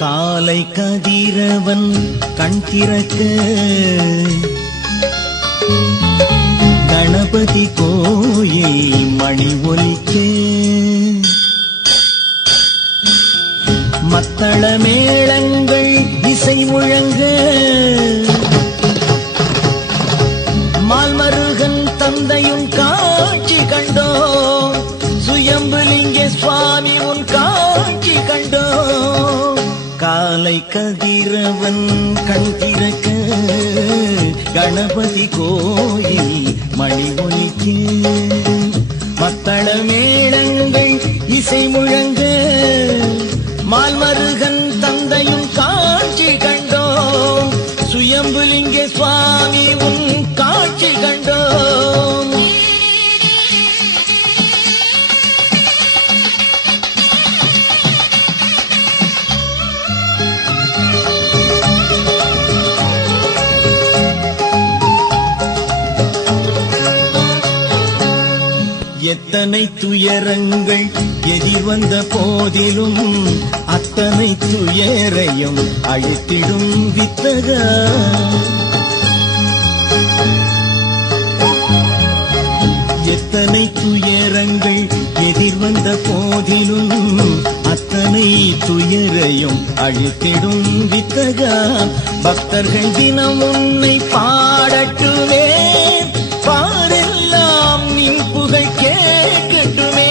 காலை கதிரவன் கண் திறக்க கணபதி கோயில் மணி ஒலிக்க மத்தள மேளங்கள் இசை முழங்க மால்மருகன் தந்தையும் காட்சி கண்டோம் சுயம்புலிங்க சுவாமி உன் காட்சி கண்டோம் காலை கதிரவன் கண் திறக்க கணபதி கோயில் மணி ஒலிக்க மத்தள மேளங்கள் இசை முழங்க மால்மருகன் தந்தையும் காட்சி கண்டோம் சுயம்புலிங்க சுவாமி உன் காட்சி கண்டோம் எத்தனை துயரங்கள் எதிர் வந்த போதிலும் அத்தனை துயரையும் அழித்திடும் வித்தகா எத்தனை துயரங்கள் எதிர் வந்த போதிலும் அத்தனை துயரையும் அழித்திடும் வித்தகா பக்தர்கள் தினம் உன்னை பாடட்டுமே பாரெல்லாம் நின் புகழ் கேட்கட்டுமே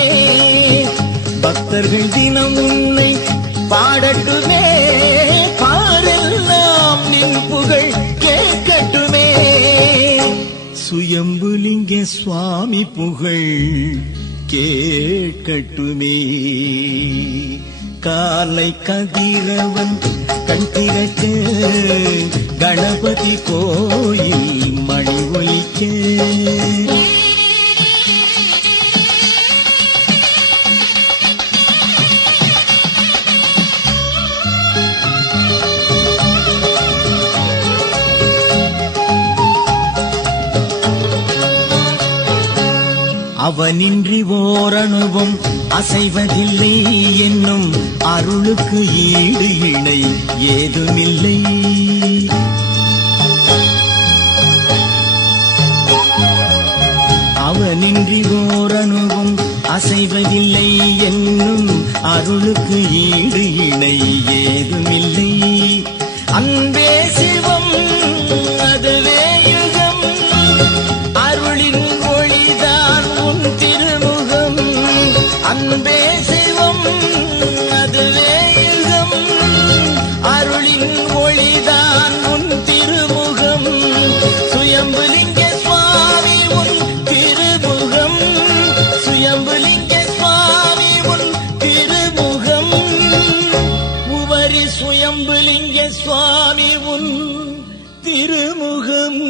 பக்தர்கள் தினம் உன்னை பாடட்டுமே பாரெல்லாம் நின் புகழ் கேட்கட்டுமே சுயம்புலிங்க சுவாமி புகழ் கேட்கட்டுமே காலை கதிரவன் கண் திறக்க கணபதி கோயில் மணி ஒலிக்க அவனின்றி ஓரணுவும் அசைவதில்லை என்னும் அருளுக்கு ஈடு இணை ஏதுமில்லை அவனின்றி ஓரணுவும் அசைவதில்லை என்னும் அருளுக்கு ஈடு இணை ஏதுமில்லை அன்பே சிவம் அதுவே யுகம் அருளின் ஒளிதான் உன் திருமுகம் அன்பே சிவம் அதுவே யுகம் அருளின் ஒளிதான் உன் திருமுகம் சுயம்புலிங்க சுவாமி உன் திருமுகம் சுயம்புலிங்க சுவாமி உன் திருமுகம் உவரி சுயம்புலிங்க சுவாமி உன் திருமுகம்